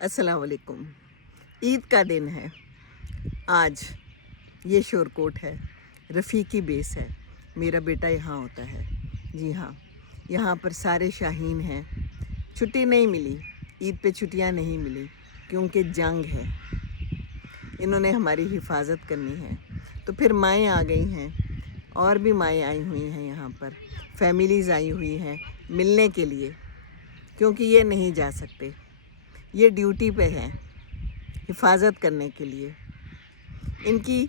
अस्सलाम वालेकुम। ईद का दिन है आज। ये शोरकोट है, रफ़ीकी बेस है। मेरा बेटा यहाँ होता है। जी हाँ, यहाँ पर सारे शाहीन हैं। छुट्टी नहीं मिली, ईद पे छुट्टियाँ नहीं मिली क्योंकि जंग है। इन्होंने हमारी हिफाजत करनी है। तो फिर माएँ आ गई हैं और भी माएँ आई हुई हैं यहाँ पर। फैमिलीज़ आई हुई हैं मिलने के लिए, क्योंकि ये नहीं जा सकते। ये ड्यूटी पे हैं हिफाजत करने के लिए। इनकी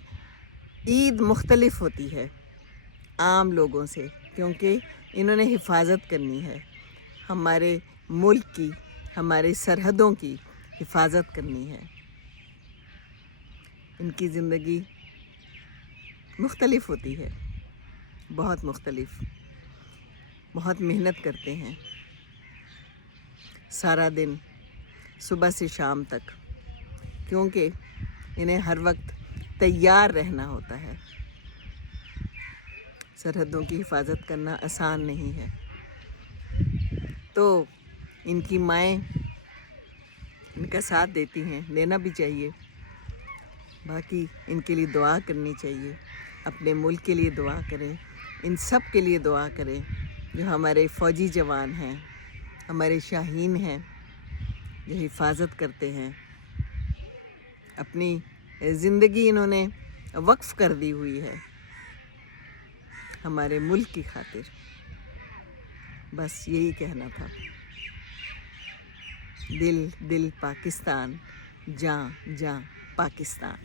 ईद मुख्तलिफ होती है आम लोगों से, क्योंकि इन्होंने हिफाजत करनी है। हमारे मुल्क की, हमारी सरहदों की हिफाजत करनी है। इनकी ज़िंदगी मुख्तलिफ होती है, बहुत मुख्तलिफ। बहुत मेहनत करते हैं सारा दिन, सुबह से शाम तक, क्योंकि इन्हें हर वक्त तैयार रहना होता है। सरहदों की हिफाजत करना आसान नहीं है। तो इनकी माएँ इनका साथ देती हैं, देना भी चाहिए। बाकी इनके लिए दुआ करनी चाहिए। अपने मुल्क के लिए दुआ करें, इन सब के लिए दुआ करें जो हमारे फ़ौजी जवान हैं, हमारे शाहीन हैं, जो हिफाजत करते हैं। अपनी ज़िंदगी इन्होंने वक्फ़ कर दी हुई है हमारे मुल्क की खातिर। बस यही कहना था। दिल दिल पाकिस्तान, जान जान पाकिस्तान।